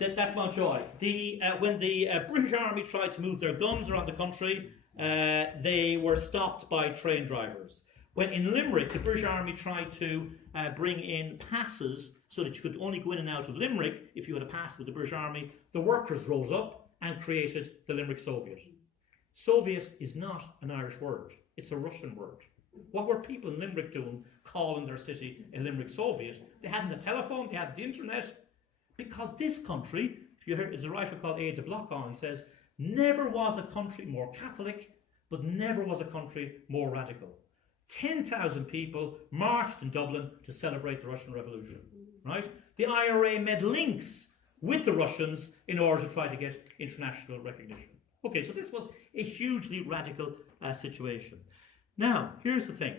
That's Mountjoy. When the British Army tried to move their guns around the country, they were stopped by train drivers. When in Limerick, the British Army tried to bring in passes so that you could only go in and out of Limerick if you had a pass with the British Army, the workers rose up and created the Limerick Soviet. Soviet is not an Irish word, it's a Russian word. What were people in Limerick doing calling their city a Limerick Soviet? They hadn't a telephone, they had the internet. Because this country, if you hear, is a writer called A. de Block on, he says, never was a country more Catholic, but never was a country more radical. 10,000 people marched in Dublin to celebrate the Russian Revolution, right? The IRA made links with the Russians in order to try to get international recognition. Okay, so this was a hugely radical situation. Now, here's the thing.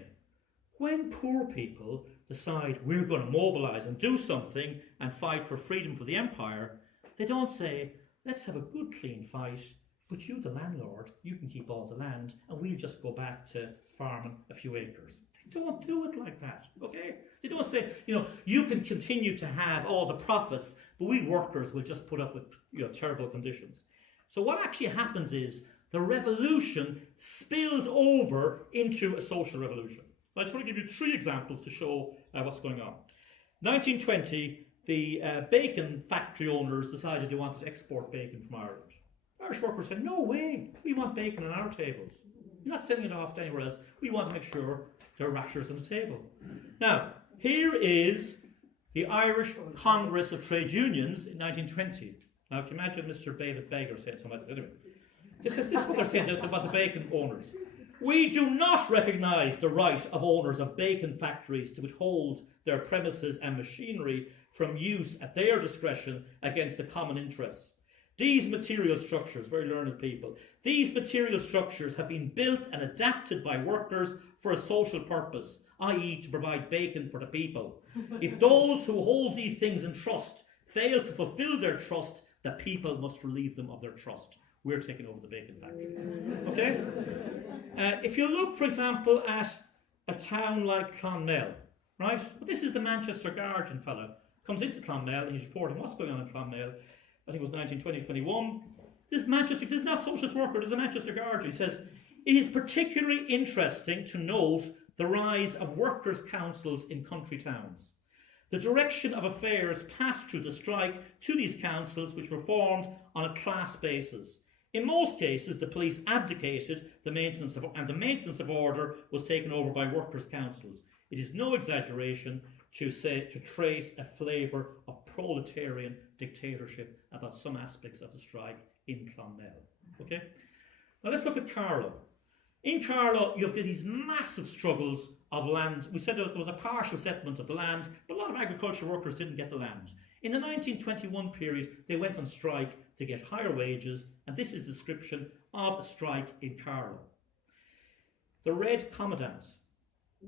When poor people decide we're going to mobilise and do something and fight for freedom for the empire, they don't say, let's have a good clean fight, but you, the landlord, you can keep all the land and we'll just go back to farming a few acres. They don't do it like that, okay? They don't say, you can continue to have all the profits, but we workers will just put up with terrible conditions. So what actually happens is the revolution spilled over into a social revolution. I just want to give you 3 examples to show what's going on. 1920, the bacon factory owners decided they wanted to export bacon from Ireland. Irish workers said, no way, we want bacon on our tables. You're not sending it off to anywhere else. We want to make sure there are rashers on the table. Now, here is the Irish Congress of Trade Unions in 1920. Now, can you imagine Mr. David Beggar saying something like that? Anyway, this is what they're saying about the bacon owners. We do not recognise the right of owners of bacon factories to withhold their premises and machinery from use at their discretion against the common interests. These material structures, very learned people, these material structures have been built and adapted by workers for a social purpose, i.e. to provide bacon for the people. If those who hold these things in trust fail to fulfil their trust, the people must relieve them of their trust. We're taking over the bacon factories. Okay? If you look, for example, at a town like Clonmel, right? Well, this is the Manchester Guardian fellow. Comes into Clonmel and he's reporting what's going on in Clonmel. I think it was 1920-21. This is not socialist worker, this is a Manchester Guardian. He says, it is particularly interesting to note the rise of workers' councils in country towns. The direction of affairs passed through the strike to these councils, which were formed on a class basis. In most cases, the police abdicated the maintenance of order was taken over by workers' councils. It is no exaggeration to trace a flavour of proletarian dictatorship about some aspects of the strike in Clonmel. Okay? Now let's look at Carlow. In Carlow, you have these massive struggles of land. We said that there was a partial settlement of the land, but a lot of agricultural workers didn't get the land. In the 1921 period, they went on strike to get higher wages, and this is a description of a strike in Carlow. The Red Commandants.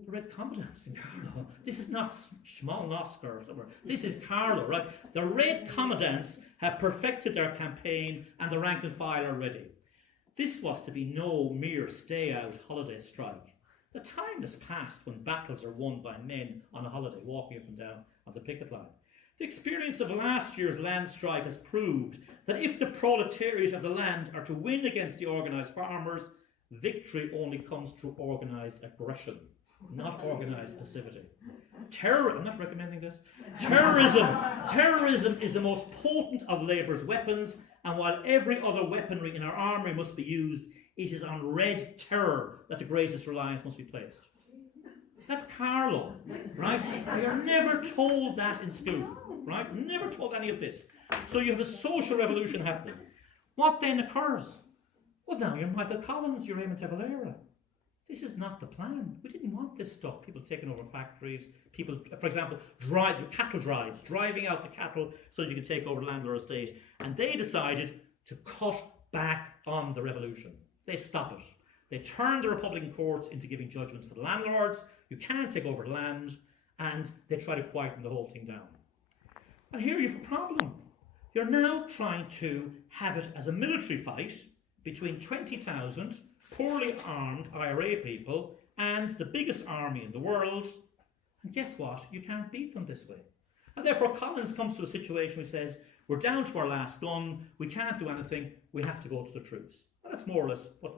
The Red Commandants in Carlow. This is not Schmalnosk or somewhere. This is Carlow, right? The Red Commandants have perfected their campaign and the rank and file are ready. This was to be no mere stay-out holiday strike. The time has passed when battles are won by men on a holiday, walking up and down on the picket line. The experience of last year's land strike has proved that if the proletariat of the land are to win against the organised farmers, victory only comes through organised aggression, not organised passivity. I'm not recommending this. Terrorism is the most potent of Labour's weapons, and while every other weaponry in our armoury must be used, it is on red terror that the greatest reliance must be placed. That's Carlow, right? We are never told that in school, right? Never told any of this. So you have a social revolution happening. What then occurs? Well, now you're Michael Collins, you're Eamon de Valera. This is not the plan. We didn't want this stuff. People taking over factories, people, for example, cattle drives, driving out the cattle so that you can take over the land or estate. And they decided to cut back on the revolution. They stop it. They turn the Republican courts into giving judgments for the landlords. You can't take over the land. And they try to quieten the whole thing down. And here you have a problem. You're now trying to have it as a military fight between 20,000 poorly armed IRA people and the biggest army in the world. And guess what? You can't beat them this way. And therefore Collins comes to a situation where he says, we're down to our last gun, we can't do anything, we have to go to the truce. And that's more or less what